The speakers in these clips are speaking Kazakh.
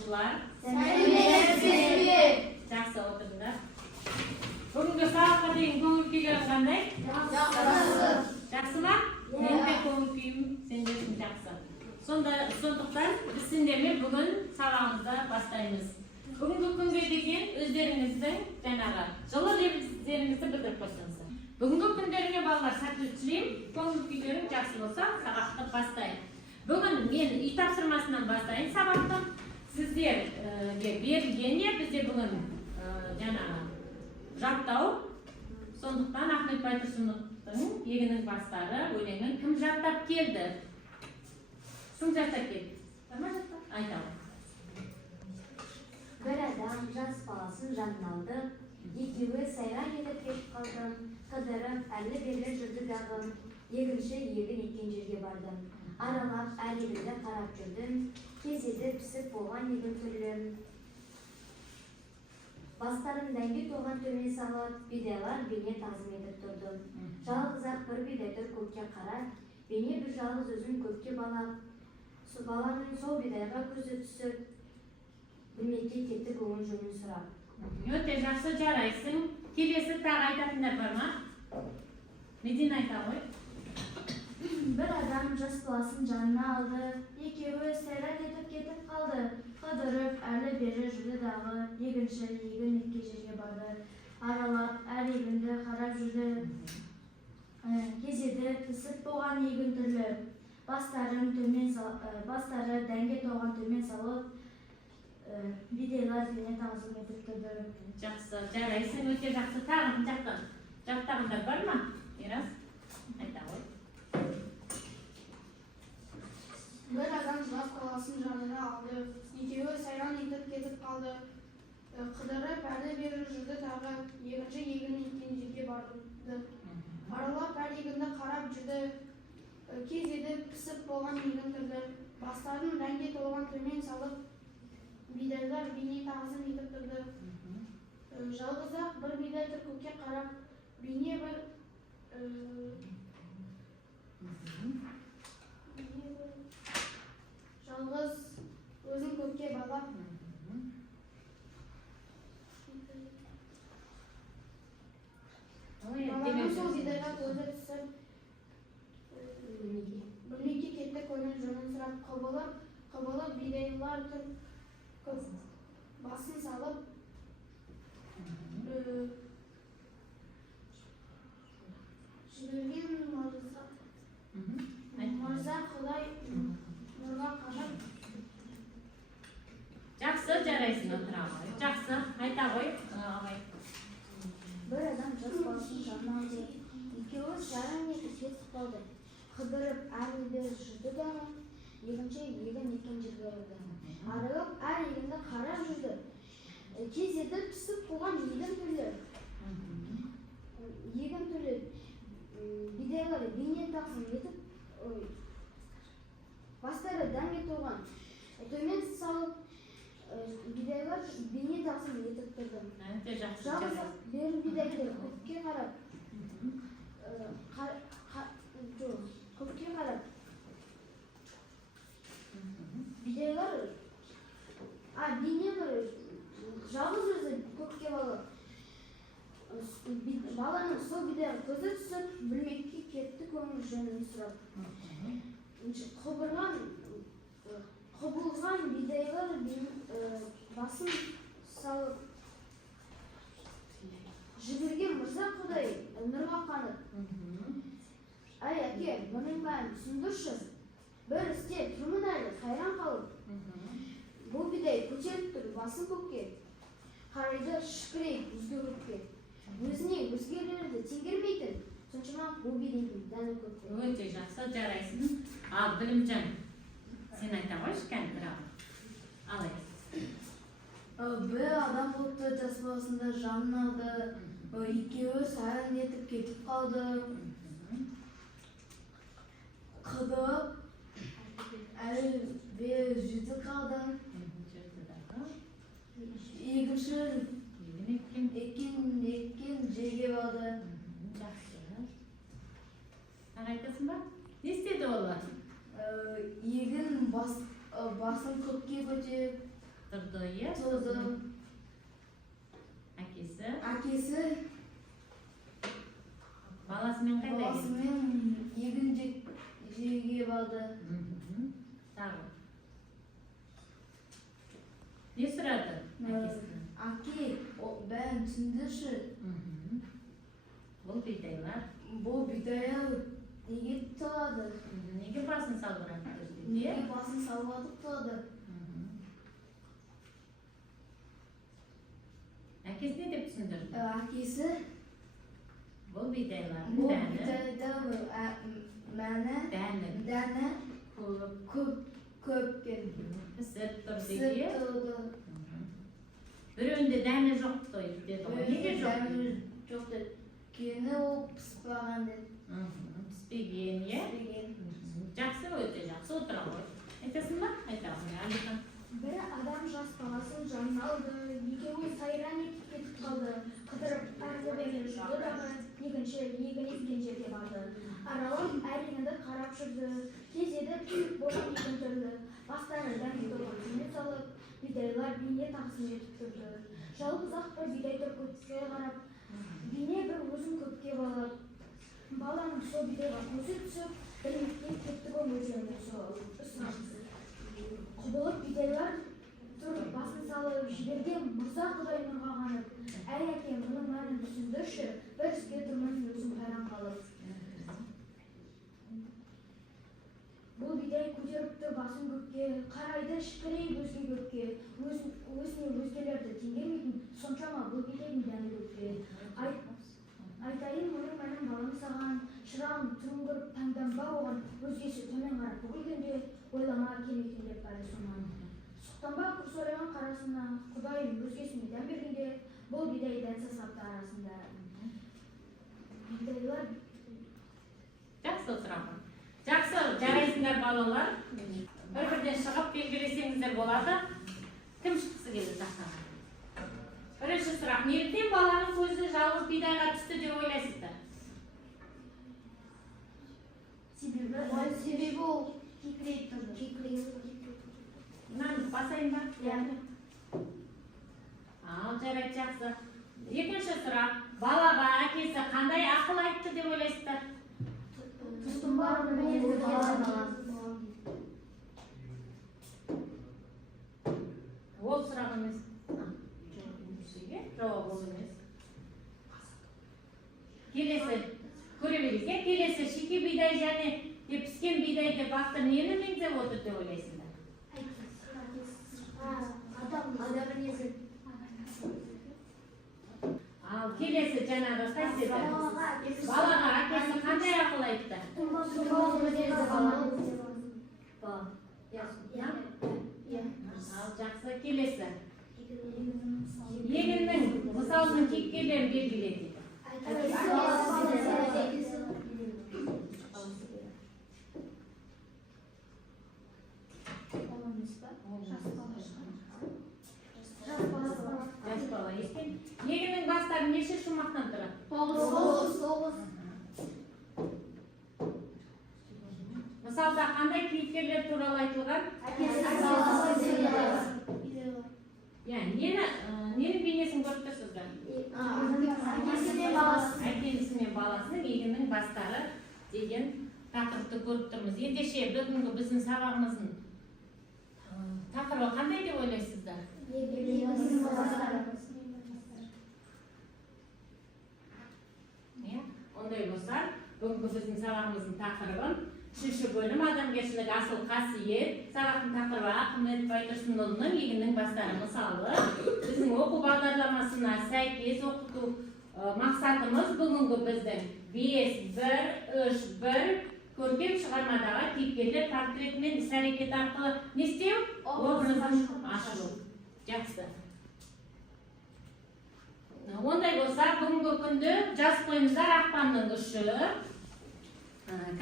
оқушылар. Сәлеметсіздер. Жақсы отырыңдар. Бүгінгі сабаққа деген көңіл күйлерің қандай? Жақсы ма? Менің де көңіл күйім сендердің жақсы. Сондықтан біз сендермен бүгін сабағымызды бастаймыз. Бүгінгі күнге деген өздеріңіздің жаңағы жылы лебіздеріңізді білдіріп қойсаңыздар. Бүгінгі күндеріңе балалар сәттілік тілеймін. Көңіл күйлерің жақсы болса, сабақты бастайық. Бүгін мен үй тапсырмасынан бастайын сабақты. Сіздерге берілген не бізде бүгін жаңағы жаттау. Сондықтан Ахмет Байтұрсыновтың егінің бастары өлеңін кім жаттап келді? Кім жаттап келді? Айтамын. Bir adam жас баласын жанына алды, екеуі сайран етіп кетіп қалды, қыдырып әрлі-берлі жүрді дағы, екінші егін еккен жерге барды. Аралап әр егінді қарап жүрдім, кезеді пісіп болған егін түрлерін. Бастарын дәнге толған төмен салып, бидайлар бейне тағзым етіп тұрды. Жалғыз ақ бір бидай тұр көкке қарап, бейне бір жалғыз өзін көкке балап, баланың сол бидайға көзі түсіп, білмекке кетті көңіл жөнін сұрап. Өте жақсы жарайсың. Келесі тағы айтатындар бар ма? Медина айта ғой. Bir adam жас баласын жанына алды, екеуі сайран етіп кетіп қалды. Қыдырып әрлі-берлі жүрді дағы, екінші егін еккен жерге барды. Аралап әр егінді қарап жүрді, кезеді пісіп болған егін түрлі. Бастары дәнге толған төмен салып, бидайлар бейне тағзым етіп тұрды. Жақсы, жарайсың, өте жақсы. Жақтағындар бар ма? Мирас, айта ғой. Bir adam жас баласын жанына алды, екеуі сайран етіп кетіп қалды. Қыдырып әрлі-берлі жүрді дағы, екінші егін еккен жерге барды. Аралап әр егінді қарап жүрді, кезеді пісіп болған егін түрлі. Бастарын дәнге толған төмен салып, бидайлар бейне тағзым етіп тұрды. Жалғыз-ақ бір бидай тұр көкке қарап, бейне бір жалғыз өзін көкке балап, баланың сол бидайға көзі түсіп, білмекке кетті көңіл жөнін сұрап, қыбылып бидайлар тұр басын салып, жіберген мырза Құдай нұрға қашап. Жақсы, жарайсың, отыра ғой. Жақсы, айта ғой. Bir adam жас баласын жанына алды, екеуі сайран етіп кетіп қалды. Қыдырып әрлі-берлі жүрді дағы, екінші егін еккен жерге барды. Аралап әр егінді қарап жүрді, кезеді пісіп болған егін түрлі. Бидайлар бейне тағзым етіп, бастары дәнге толған төмен салып, бидайлар бейне тағзым етіп тұрды. Жалғыз бір бидайды көкке қарап, бидайлар бейне бір жалғыз өзі көкке балап, баланың сол бидайға көзі түсіп, білмекке кетті көңіл жөнін сұрап. Құбылған бидайлар басын салып, жіберген мырза Құдай нұрға қанып. Ай, әке, мұның бәрін түсіндірші. Бір істеп тұрмын әлі, қайран қалып. Бұл бидай көтеріп тұр, басын көкке. Қарайды шүкірейіп өзге көкке. Өзіне өзгелерді теңгермейтін, соншама бұл бидайдың дәні көкке. Өте жақсы, жарайсың. Ал, Білімжан, сен айта қойшы кәні бірағы. Ал, айта. Bir adam болыпты, жас баласында жанын алды, екеуі сайран етіп кетіп қалды. Қыдырып әрлі-берлі жүрді қалды. Екінші еккен жерге барды. Жақсы. Айтасың ба? Не істеді олар? Егін басын көкке көтеріп, Тақтырды, иә? Туды. Әкесі баласымен қайда келді? Баласымен егін жерге барды. Тағы. Не сұрады әкесінен? Әке, бәрін түсіндірші. Бұл бидайлар. Бұл бидайлар неге тұрады? Неге басын салбыратып тұр? Неге басын салбыратып тұрады? Әкесі не деп түсіндірді? Әкесі Бұл бидайлардың бұл дәні дәні көп пісіп тұр пісіп дейді. тұрды. Біреуінде дәні жоқ деді ғой. Неге жоқ? Дәні жоқ деді. Өйткені ол піспаған деді. Піспеген, иә? Жақсы, өте жақсы. Отыра ғой. Айтасың ба? Айтамын. Әлихан. Bir adam жас баласын жанына алды, екеуі сайран етіп кетіп қалды. Қыдырып арлы-берлі жүрді дағы, екінші егін еккен жерге барды. Аралап әриінді қарап жүрді, кезеді болған егін түрді. Бастары дәмді толған күйме салып, бидайлар бейне тағысын жетіп тұрды. Жалғыз ақ бір бидай тұр көкке қарап, бейне бір өзін көкке балап. Баланың сол бидайға көзі түсіп, білмектен кетті ғой өзені ұсынап. Құбылып бидайлар тұр басын салып, жіберген мұрза құдай нұрға қанып. Әй әкем, бұның мәнін түсіндірші, бір іске тұрмын өзім қайран қалып. Бұл бидай көтеріп тұр басын көкке, қарайды шікірейіп өзге көкке. Өзіне өзгелерді теңгермейтін, соншама бұл бидайдың дәні көкке. Айтайын мұның мәнін балам саған, шырағым түрін көріп таңданба оған, өзгесі төмен қарап бүгілгенде, ойлама кемекен деп бәрі сонан. Сұқтанба құр сорайған қарасына, құдайым өзгесіне дәм бергенде, бұл бидай дәнсіз сапты арасында. Бидайлар Жақсы отырамын. Жақсы, жарайсыңдар балалар. Бір-бірден шығып белгілесеңіздер болады. Кім шыққысы келді тақтаға? Бірінші сұрақ, неліктен баланың көзі жалғыз бидайға түсті деп ойлайсыздар? Себебі ол кекірейіп тұрды. Мынаны басайын ба? Ал, жарайды, жақсы. Екінші сұрақ, балаға әкесі қандай ақыл айтты деп ойлайсыздар? Тұстың бар мінезді балаға. Ол сұрақ емес. Жауап ол емес. Келесі, көре берейік, келесі шеке бидай және піскен бидай деп автор нені меңзеп отыр деп ойлайсыңдар? Адам мінезі. Ал келесі жаңағы қайсысы? Балаға әкесі қандай ақыл айтты? Ал жақсы, келесі. Егіннің мысалының кейіпкерлерін белгіле дейді. Жас бала екен. Егіннің бастары неше шумақтан тұрады? 9. Мысалда қандай кейіпкерлер туралы айтылған? Ненің бейнесін көріп тұрсыздар? Әкесі мен баласының егіннің бастары деген тақырыпты көріп тұрмыз. Ендеше бүгінгі біздің сабағымыздың тақырыбы қандай деп ойлайсыздар? Ондай болса, бүгінгі біздің сабағымыздың тақырыбын 3-ші бөлім адамгершілік асыл қасиет, сабақтың тақырыбы Ахмет Байтұрсынұлының егіннің бастары мысалы. Біздің оқу бағдарламасына сәйкес оқыту мақсатымыз бүгінгі біздің 5-1-3-1 көркем шығармадағы кейіпкерлер портретімен іс-әрекет арқылы не істеу? Образын ашу. Жақсы. Ондай болса, бүгінгі күнді жас қойыңыздар ақпанның 3-і.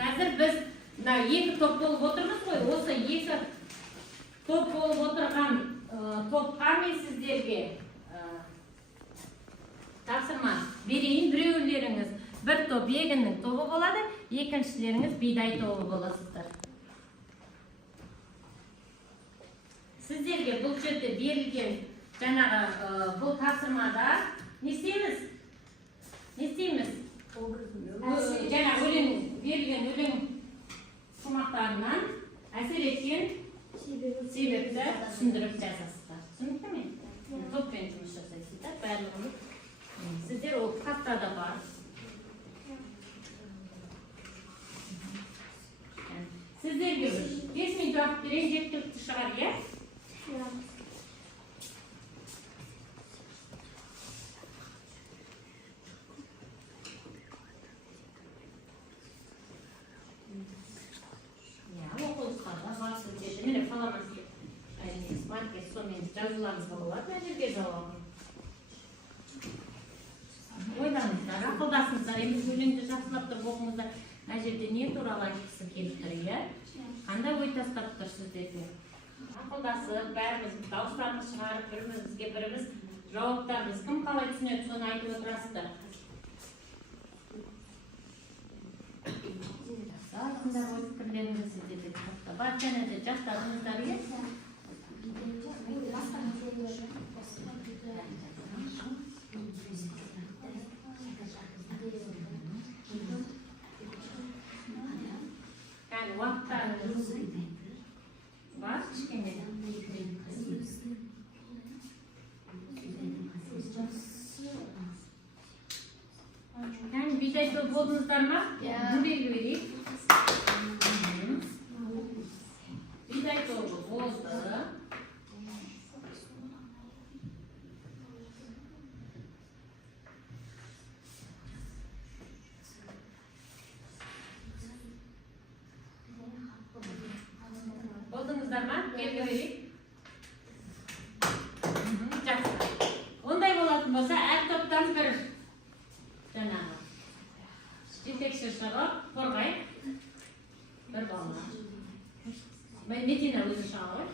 Қазір біз екі топ болып отырмыз ғой. Осы екі топ болып отырған топқа мен сіздерге тапсырма берейін. Біреулеріңіз бір топ егіннің тобы болады, екіншілеріңіз бидай тобы боласыздар. Сіздерге бұл жерде берілген жаңағы бұл тапсырмада не істейміз? Жаңа өлең берілген өлең шумақтарынан әсер еткен себепті түсіндіріп жазасыздар. Түсінікті ме? Топпен жұмыс жасайсыздар, барлығымыз. Сіздер ол кітаптарда бар. Сіздерге 5 минут уақыт берейін, жеткілікті шығар, иә? Оқулықтарда бар сіздерде. Міне қаламасы маркер сонымен жазуларыңызға болады, мына жерге жауабын. Ойлаңыздар, ақылдасыңыздар, емес өлеңді жақсылап тұрып оқыңыздар. Мына жерде не туралы айтқысы келіп тұр, иә? Қандай ой тастап тұр сіздерге? Ақылдасып, бәріміз дауыстарымыз шығарып, біріміз жауаптарымыз кім қалай түсінеді, соны айтып отырасыздар. Қандай ой пікірлеріңіз сіздерде кітапта бар, және де жастарыңыздар, иә? Yani uақыттарыңыз бар, кішкене. Yani бидай топ болдыңыздар ма? Белгі берейік. Бидай тобы болды. Болдыңыздар ма? Белгі берейік. Жақсы. Ондай болатын болса, әр топтан бір жаңағы жетекші шығып, қорғай. Бір бала. Медина өзі шыға ғой.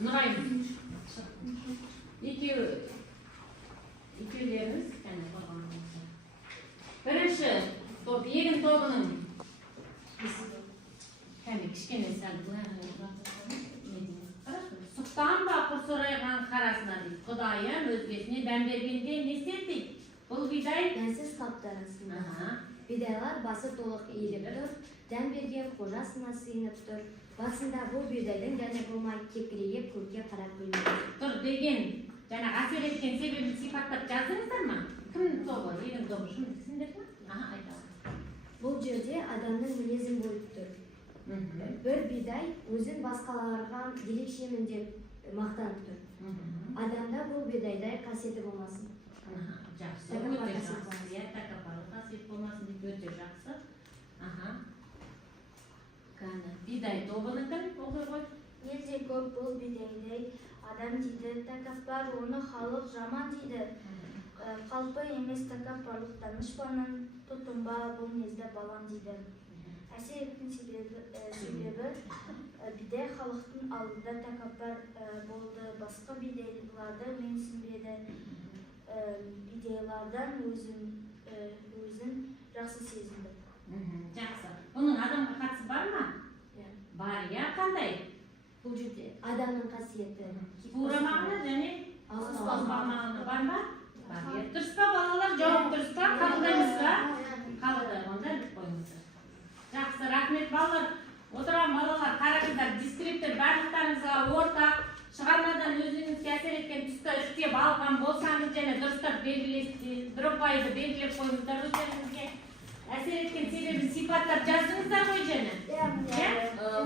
Нұрайым. Екеулеріңіз кәне қорғаныңыз. Бірінші топ, егін тобының кішкене сәл сұқтан ба құрсырайған қарасына дейді. Құдайым өзгесіне дәм бергенде не істеді дейді? Бұл бидай дәнсіз қаптарысында. Бидайлар басы толық иіліп тұр, дәм берген қожасына сыйынып тұр. Басында бұл бидайдың дәні болмай кекірейіп көкке қарап бөлінеді. Тұр деген, жаңа әсер еткен себебін сипаттап жаздыңыздар ма? Кім тобы, егін тобы, шын түсіндер ме? Айтамын. Бұл жерде адамның мінезін болып тұр. Бір бидай өзін басқаларға ерекшемін деп мақтанып тұр. Адамда бұл бидайдай қасиеті болмасын. Жақсы, өте жақсы. Тәкаппарлық қасиет болмасын деп өте жақсы. Бидай тобыныкін оқи ғой. Елде көп бұл бидайдай адам дейді, тәкаппар оны халық жаман дейді. Қалпы емес тәкаппарлықтанышпанын тұтынба бұл мінезді балам дейді. Әсер еткен себебі бидай халықтың алдында тәкаппар болды, басқа бидайларды менсінбеді. Бидайлардан өзін жақсы сезінді. Жақсы. Оның адамға қатысы бар ма? Бар, иә, қандай? Бұл жерде адамның қасиеті. Тура мағына және ауыз мағына бар ма? Бар. Дұрыс па балалар? Жауап дұрыс па? Қабылдаймыз ба? Қабылдаймыз, онда біліп қойыңыздар. Жақсы, рахмет балалар. Отырған балалар, қараңыздар, дискриптор барлықтарыңызға ортақ. Шығармадан өзіңізге әсер еткен тұста үштеп алған болсаңыз және дұрыстап белгілесіз, бір ұпайды белгілеп қойыңыздар өздеріңізге. Әсер еткен себебін сипаттап жаздыңыздар ғой және?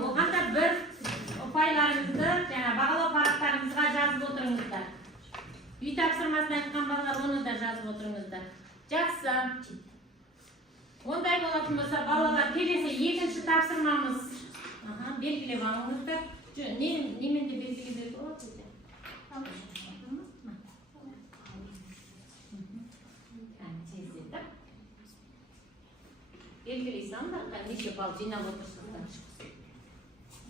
Оғанда бір ұпайларыңызды, бағалау парақтарыңызға жазып отырыңыздар. Үй тапсырмасын айтқан балалар, оны да жазып отырыңыздар. Жақсы. Ондай болатын болса, балалар келесі екінші тапсырмамыз. Белгілеп алыңыздар. Немен де белгілеп болады өте? Тездетіп. Белгілейсің да, неше бал жинап отырсыздар.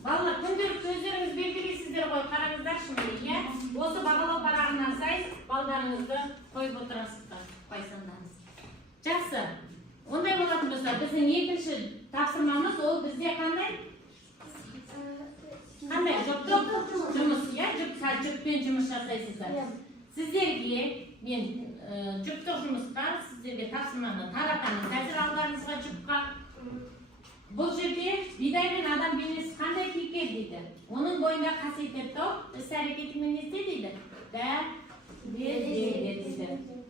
Балалар, күнделікті өздеріңіз белгілейсіздер ғой, қараңыздар шынымен, иә? Осы бағалау парағына сай балдарыңызды қойып отырасыздар, байсаңдарыңыз. Жақсы. Ондай болатын болса, біздің екінші тапсырмамыз ол бізде қандай? Қандай? Жұптық жұмыс, иә? Жұп жұртпен жұмыс жасайсыздар. Сіздерге мен жұптық жұмысқа сіздерге тапсырманы таратамын. Қазір алдарыңызға жұпқа. Бұл жерде бидаймен адам бейнесі қандай кейіпкер дейді. Оның бойында қасиеттер тауып, іс-әрекетімен не істейді дейді.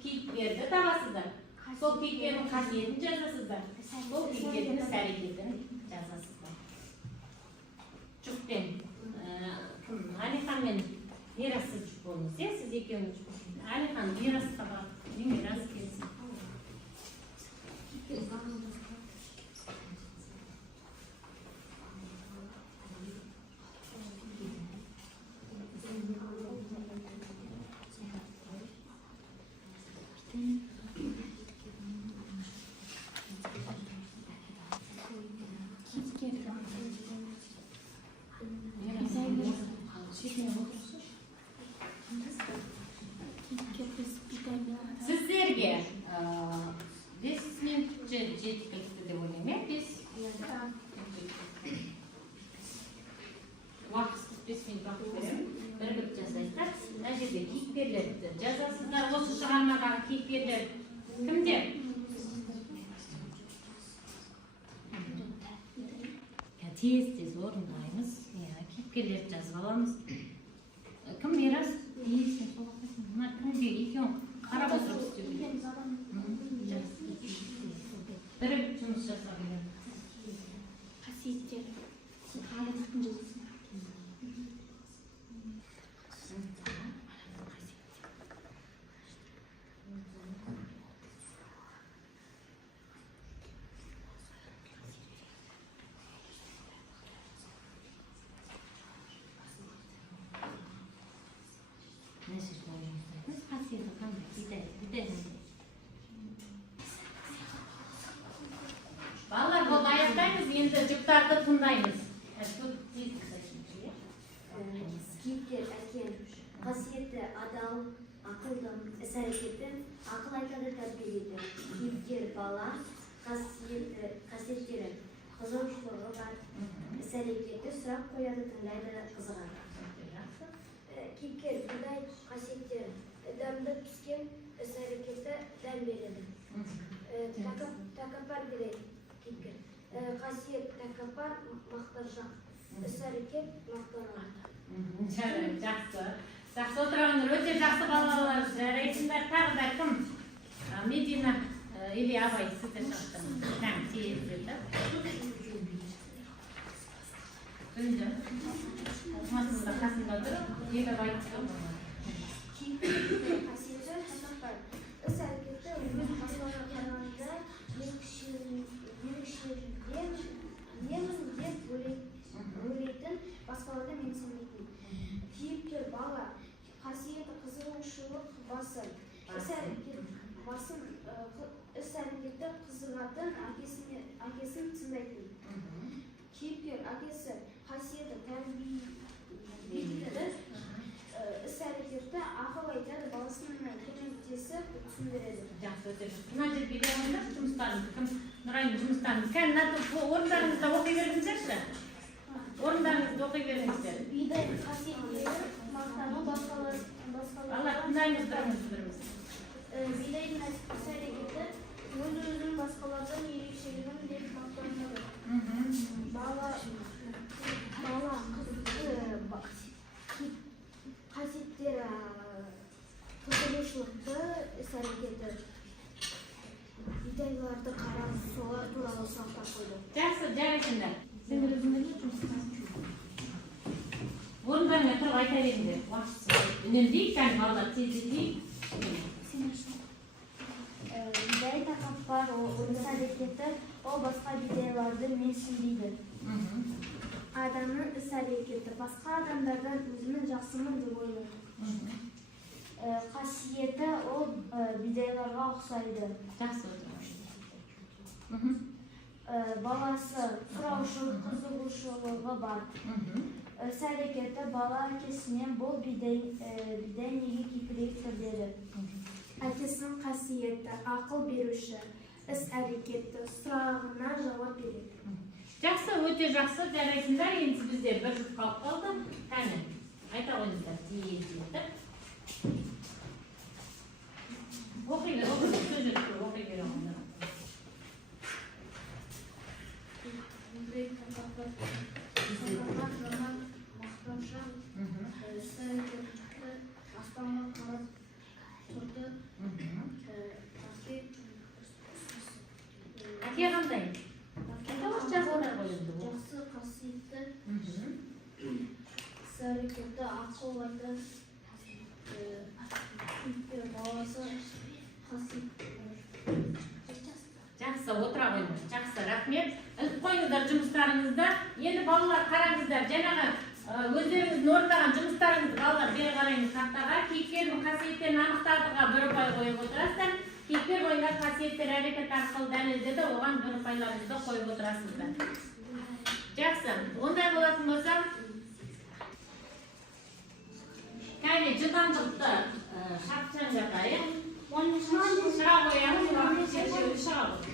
Кейіпкерді табасыздар. Сол кейіпкердің қасиетін жазасыздар. Сол кейіпкердің іс-әрекетін жазасыздар. Жұппен Алихан мен Мирасы жұп болыңыз, сіз екеуіңіз жұп болыңыз. Алихан Мирасқа бар, Мирас келсін. Sizlerge biz men жеткілікті деп ойлаймын. Біз уақытсыз 5 минут уақыт беремін. Бірігіп жасайсыздар. Мына жерде кейіпкерлерді жазасыздар. Осы шығармадағы кейіпкерлер кімдер? Тез орындаймыз. Кейіпкерлерді жазып аламыз. Кім Мирас? Мына кімге екеуің қарап отырып істеу керек. Бірігіп жұмыс жасау керек. Қасиеттер. Балалар, бұл аяқтаймыз, енді жұптарды тыңдаймыз. Кейіпкер әкем, қасиетті, адал, ақылды, іс-әрекеті, ақыл айтады, тәрбиелейді. Кейіпкер бала, қасиеттері, қызығушылығы бар, іс-әрекеті, сұрақ қояды, тыңдайды, қызығады. Кейіпкер бидай қасиеттері, дәмді піскен, іс-әрекеті, дәм береді. Тәкаппар бидай кейіпкер. Қасиет тәкаппар, мақтаншақ. Іс-әрекет, мақтанады. Жақсы. Жақсы отырғандар, өте жақсы балалар. Жарайсыңдар. Тағы да кім? Медина или Абай сізді шақтыңыз. Кәм, тезді. Үнді. Оқымасында қасында тұрып, егі байтты. Кейіпкер қасиеті тәкаппар. Іс-әрекеті өз басқаға қарағанда ерекшелігін деп ойлайтын, басқаларды менсінбейтін. Кейіпкер бала, қасиеті қызығушылық басым, іс-әрекеті қызығатын, әкесін тыңдайтын. Кейіпкер әкесі қасиеті тәрбиелейді, іс-әрекеті ақыл айтады, баласына көмектесіп түсіндіреді. Жақсы, өте жақсы. Мына жерге беріңіздер жұмыстарыңызды, Нұрайым жұмыстарыңызды. Кән, орындарыңызда оқи беріңіздерші. Орындарыңызды оқи беріңіздер. Бидай қасиеттері, мақтану, басқалар. Алла, тыңдаймыз біріміз. Бидайдың іс-әрекеті өз-өзінің басқалардан ерекшелігін деп мақтанады. Бала қасиеттері, қызығушылықты, іс-әрекеті. Бидайларды қарап, солар туралы сұрақтар қойды. Жақсы, жарайсыңдар. Сендер өзіңдер жұмыстан. Орындарыңа тұрып айта беріңдер. Уақытсыз. Үнемдейік, кән балалар тездетейік. Бидай тәкаппар, іс-әрекеті, ол басқа бидайларды менсінбейді. Адамның іс-әрекеті, басқа адамдардан өзінің жақсымын деп ойлайды. Қасиеті, ол бидайларға ұқсайды. Жақсы отырған. Баласы, сұраушылық, қызығушылығы бар. Іс-әрекеті, бала әкесінен бұл бидай неге кекірейіп тұр деді. Әкесінің қасиеті, ақыл беруші, іс-әрекеті, сұрағына жауап береді. Жақсы, өте жақсы, жарайсыңдар. Енді бізде бір жұп қалып қалды. Кәне, Айта қойыңыздар, тиеді. Оқиды, сөз өтті, оқи беріңіздер. Аспанға қарап тұрды. Әке қандай? Жақсы қасиетті, іс-әрекеті, ақыл-аты, баласы қасиетті. Жақсы, отыра қойыңыз. Жақсы, рахмет. Іліп қойыңыздар жұмыстарыңызды. Енді балалар қараңыздар, жаңағы өздеріңіздің орындаған жұмыстарыңызды балалар бері қараймыз тақтаға. Кейіпкердің қасиеттерін анықтадыға бір ұпай қойып отырасыздар. Кейіпкер бойындағы қасиеттер әрекет арқылы дәлелдеді, оған бір ұпайларыңызды қойып отырасыздар. Жақсы, ондай болатын болса, кәне жылдамдықты шартшан жатайық. Шыға қоямыз, шыға қой.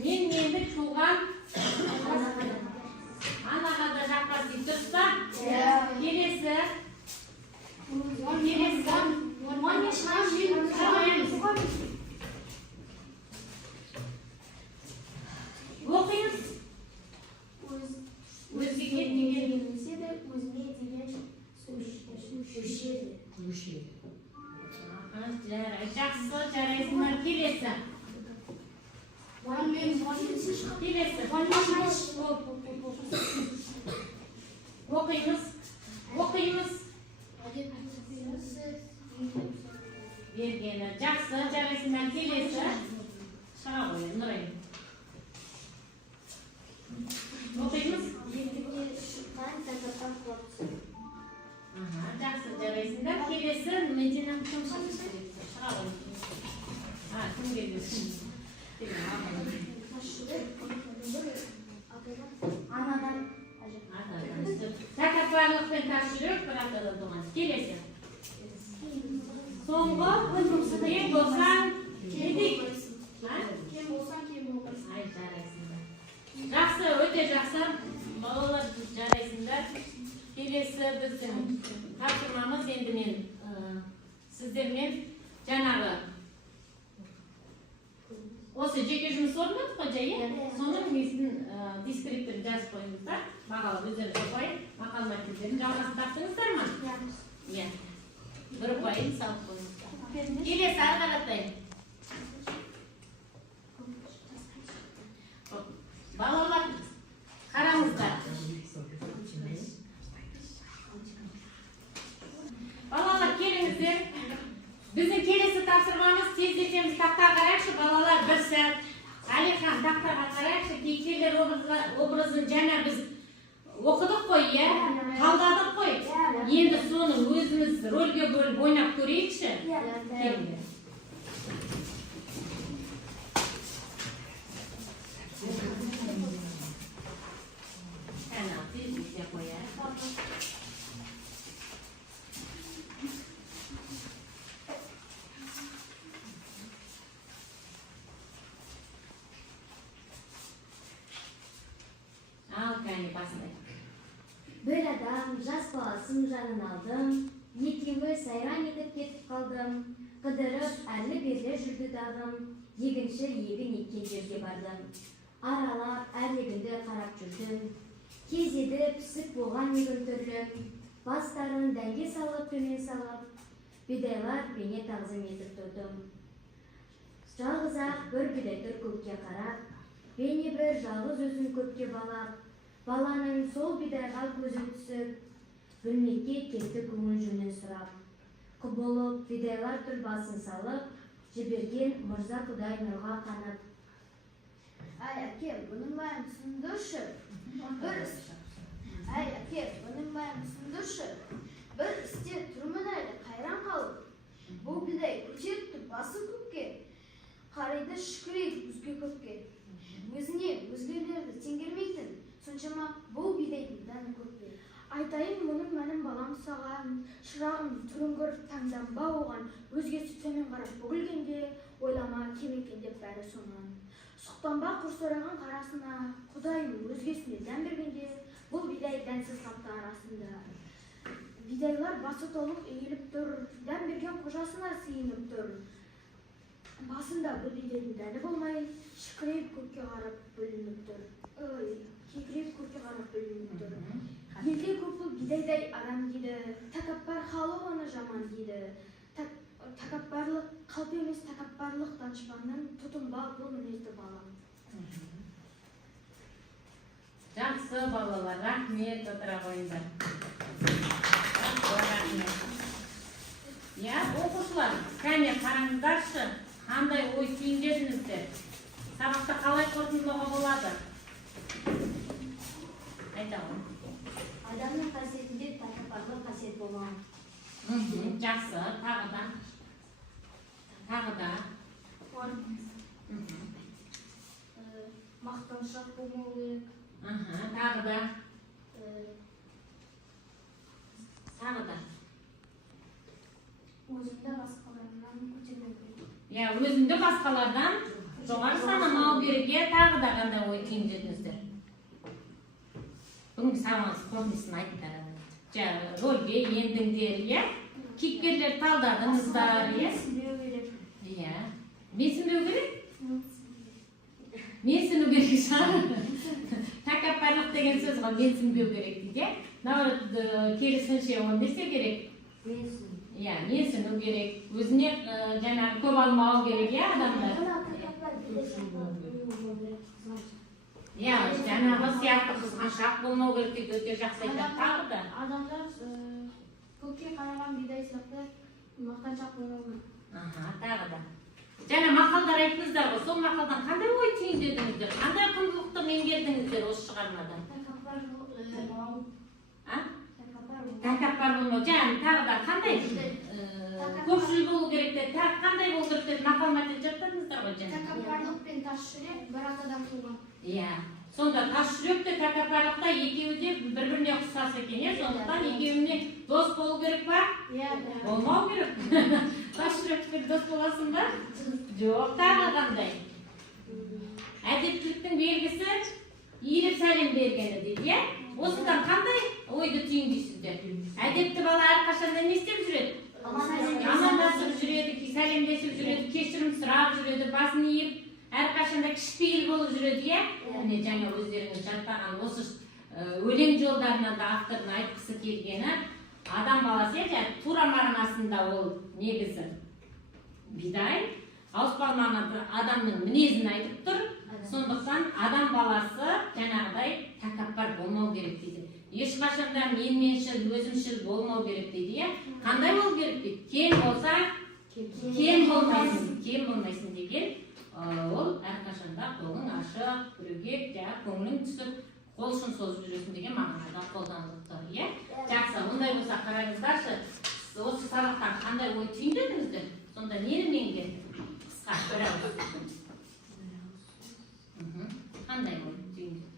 Мен туған анаға да жақпас дейді, дұрыс па? Келесі. Оқиыз. Өзгеге деген өзіне деген өшеді. Жақсы, жарайсыңдар. Келесі. Келесі. Оқиымыз. Бергені. Жақсы, жарайсыңдар. Келесі. Шыға қойын, Нұрайым. Оқиымыз. Жақсы, жарайсыңдар. Келесі. Мединам кім шыға қойын. Кім келді? Анадан. Тәкаппарлықпен тас жүрек, бір атадан туған. Келесі. Соңғы 97. Кем болсаң, кем болмайсың. Ай, жарайсыңдар. Жақсы, өте жақсы. Балалар жарайсыңдар. Келесі біздің тапсырмамыз енді мен сіздермен жаңағы осы жеке жұмыс орындадық қой жайы. Соның несін дискрипторын жазып қойыңыздар. Бағалап өздеріңіз қойын. Мақал мәтелдерін жалғасын таптыңыздар ма? Иә. Бір ұпайын салып қойыңыздар. Келесі ары қаратай. Балалар қараңыздар. Балалар келіңіздер. Біздің келесі тапсырмамыз тездетеміз. Тақтаға қарайықшы, балалар бір сәт. Әлихан, тақтаға қарайықшы, кейіпкерлер образын жаңа біз оқыдық қой, иә? Талдадық қой. Енді соны өзіміз рөлге бөліп ойнап көрейікші. Келіңдер. Канал тездете қояйық. Бір адам жас баласын жанын алдым, екеуі сайран етіп кетіп қалдым, қыдырып әрлі-берлі жүрді дағым, егінші егін еккен жерге бардым. Аралап әрлегінді қарап жүрдім, кезеді пісіп болған егін түрлі, бастарын дәнге салып төмен салып, бидайлар бейне тағзым етіп тұрдым. Жалғыз-ақ бір бидайтыр көкке қарап, бейне бір жалғыз өзін көпке балап, баланың сол бидайға көзі түсіп, білмекке кетті көңіл жөнін сұрап. Құбылып, бидайлар тұр басын салып, жіберген мырза құдай нұрға қанып. Ай, әке, бұның бәрін түсіндірші. Бір істе тұрмын әлі қайран қалып. Бұл бидай көтеріпті басы көкке, қарайды шүкірейді өзге көкке. Өзіне өзгелерді теңгермейтін, соншама бұл бидайдың дәні көкке. Айтайын мұның мәнін балам саған, шырағым түріңгір таңданба оған, өзгесі төмен қарап бүгілгенде, ойлама кем екен деп бәрі соңан. Сұқтанба құр сораған қарасына, Құдайым өзгесіне дән бергенде, Бұл бидай дәнсіз қаптың арасында. Бидайлар басы толық иіліп тұр, дәм берген қожасына сыйынып тұр. Басында бұл бидайдың дәні болмай, шықырайып көкке қарап бөлініп тұр. Кекірейіп көкке қарап бөлініп тұр. Елде көп бұл бидайдай адам дейді, тәкаппар халық оны жаман дейді. Тәкаппарлық қалп емес, тәкаппарлық данышпанның тұтынба бұл мінезді балам. Жақсы балалар, рахмет, отыра қойыңдар. Я, оқушылар, кәне қараңыздаршы, қандай ой түйіндедіңіздер? Сабақта қалай қорытындылауға болады? Айта ғой. Адамның қасиетінде тәкаппарлық қасиет болмаған. Жақсы, тағы да. Мақтаншақ болмау керек. Тағы да. Өзімді басқаларынан көтермеу керек. Я, өзімді басқалардан жоғары санамау керек, тағы да қандай ой түйіндедіңіздер? Бүгінгі сабағыңыз қорытындысын айтыңдар. Рөлге ендіңдер, кейіпкерлер талдадыңыздар, Менсінбеу керек. Менсінбеу керек? Менсіну керек шығар. Тәкаппарлық деген сөз ғой, менсінбеу керек дейді. Наоборот, керісінше оны несе керек? Менсіну керек. Өзіне жаңағы көп алмау керек, адамдар. Жаңағы сияқты қызғаншақ болмау керек дейді, өте жақсы айтады. Тағы да. Адамдар көкке қараған бидай сияқты мақтаншақ болмау керек. Тағы да. Жаңа мақалдар айттыңыздар ғой, сол мақалдан қандай ой түйіндедіңіздер? Қандай құндылықты меңгердіңіздер осы шығармадан? Тәкаппар болмау. Жаңа тағы да қандай көпшіл болу керек деп, қандай болу керек деп мақал-мәтел жаттадыңыздар ғой жаңа? Тәкаппарлық пен тас жүрек бір атадан туған. Сонда тас жүрек те тәкаппарлықта екеуі де бір-біріне ұқсас екен, сондықтан екеуіне дос болу керек па? Болмау керек. Тас жүрекпен дос боласың ба? Жоқ, тағы қандай? Әдептіліктің белгісі иіліп сәлем бергені дейді, осыдан қандай ойды түйіндейсіздер? Әдепті бала әрқашанда не істеп жүреді? Амандасып жүреді, сәлемдесіп жүреді, кешірім сұрап жүреді, басын иіп, әрқашанда кішіпейіл болып жүреді, жаңа өздеріңіз жаттаған осы өлең жолдарынан да автордың айтқысы келгені, адам баласы тура мағынасында ол негізі бидай, ауыспалы мағынада адамның мінезін айтып тұр. Сондықтан адам баласы жаңағыдай тәкаппар болмау керек дейді. Ешқашанда менменшіл, өзімшіл болмау керек дейді. Қандай болу керек дейді? Кем болса, кем болмайсың деген. Ол әрқашанда қолың ашық, біреуге көңілің түсіп, қол ұшын созып жүресің деген мағынада қолданылып тұр. Жақсы, ондай болса қараңыздаршы, осы сабақтан қандай ой түйіндедіңіздер? Сонда нені меңгерді? Қысқа, бір ауыз. Қандай ой түйіндеді?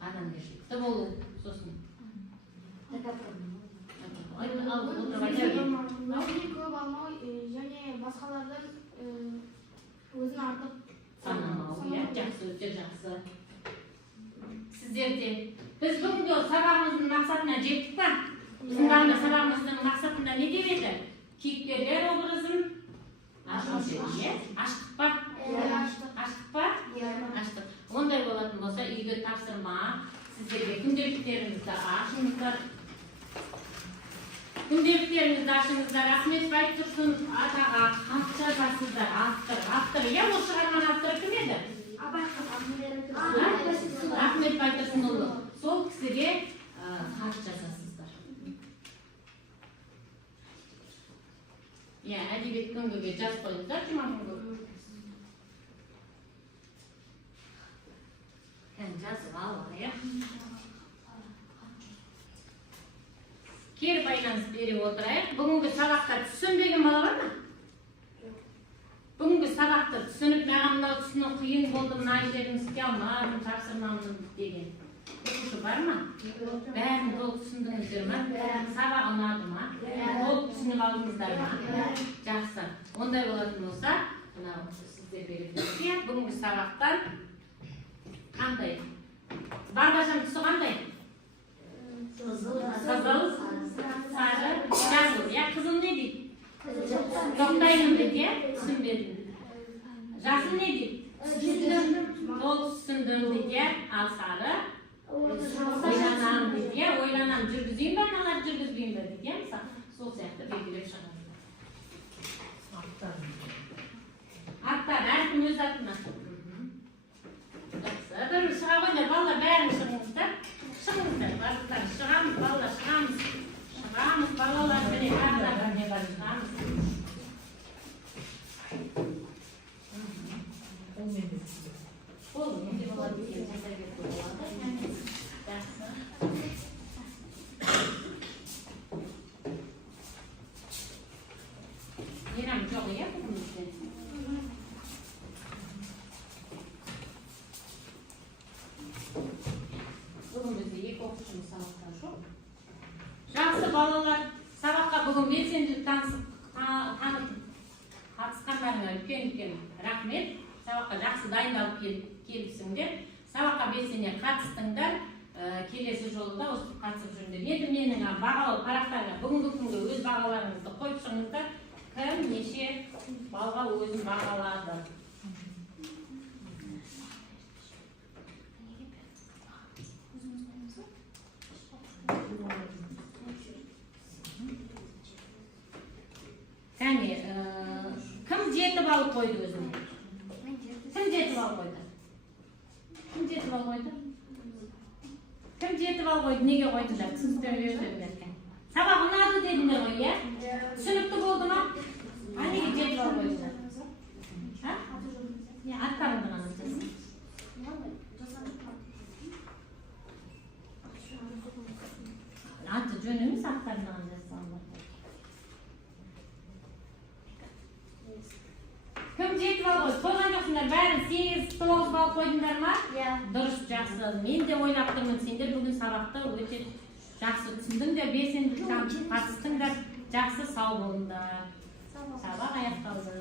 Адамгершілікті болу, сосын. Өзіне көп алмау және басқалардан өзін артық санамау. Жақсы, өте жақсы. Сіздерде біз бүгінгі сабағымыздың мақсатына жеттік па? Біздің сабағымыздың мақсатында не деп еді? Кейіпкерлер образын аштық па? Аштық па? Аштық. Ондай болатын болса, үйге тапсырма, сіздерге күнделіктеріңізді ашыңыздар. Күнделіктеріңізді ашыңыздар. Ахмет Байтұрсынов атаға хат жазасыздар. Автор, осы шығарманың авторы кім еді? Ахмет Байтұрсынұлы. Сол кісіге хат жазасыздар. Әдебиет күнгіге жазып қойыңыздар, жұма күнгі. Жазып алайық. Кері байланыс бере отырайық. Бүгінгі сабақта түсінбеген бала бар ма? Бүгінгі сабақты түсініп, маған мынау түсіну қиын болды, мына жерін істей алмадым, тапсырмамын деген оқушы бар ма? Бәрін толық түсіндіңіздер ма? Сабақ ұнады ма? Толық түсініп алдыңыздар ма? Жақсы. Ондай болатын болса, мынау сіздер береді. Бүгінгі сабақтан қандай Бардашам түсі қандай? Қызыл, сары, жасыл. Я қызыл не дейді? Тоқтаймын дейді, түсінбедім. Жасыл не дейді? Ол түсіндім дейді, ал сары? Ойланам дейді, ойланам, жүргізейін ба, аналар жүргізбейін ба дейді, мысалы, сол сияқты белгілеп шығады. Аттар, әркім өз атын атады. Жақсы, бір шыға қойда, балалар бәрін шығыңыздар. Шығыңыздар, барлықтар, шығамыз, балалар, шығамыз. Шығамыз, балалар, және барлар, не бар, шығамыз. Болды, енді болады екен, жасай кетті болады. Жақсы. Мейрам жоқ, иә, бүгін бізде? Бүгін бізде екі оқушымыз сабақта жоқ. Жақсы балалар, сабаққа бүгін белсенділік танытып қатысқандарыңа үлкен рахмет. Сабаққа жақсы дайындалып келіпсіңдер. Сабаққа белсене қатыстыңдар. Келесі жолы да осы қатысып жүріңдер. Енді менің бағалау парақтарға бүгінгі күнге өз бағаларыңызды қойып шығыңыздар. Кім неше балға өзін бағалады. Кәне, кім 7 бал қойды өзіне? Кім 7 бал қойды? Кім 7 бал қойды? Кім 7 бал қойды? Неге қойдыңдар? Түсініктер бердіңдер екен. Сабақ ұнады дедіңдер ғой, иә? Түсінікті болды ма? Неге 7 бал қойдыңдар? Аттарыңды ғана жазсын. Аты жөн емес, аттарыңды ғана жазсаңдар. Кім 7 бал қойды? Қойған жоқсыңдар, бәрін 8-9 бал қойдыңдар ма? Дұрыс, жақсы. Мен де ойлап тұрмын, сендер бүгін сабақты өте жақсы түсіндіңдер, белсенділік танытып қатыстыңдар. Жақсы, сау болыңдар. Сабақ аяқталды.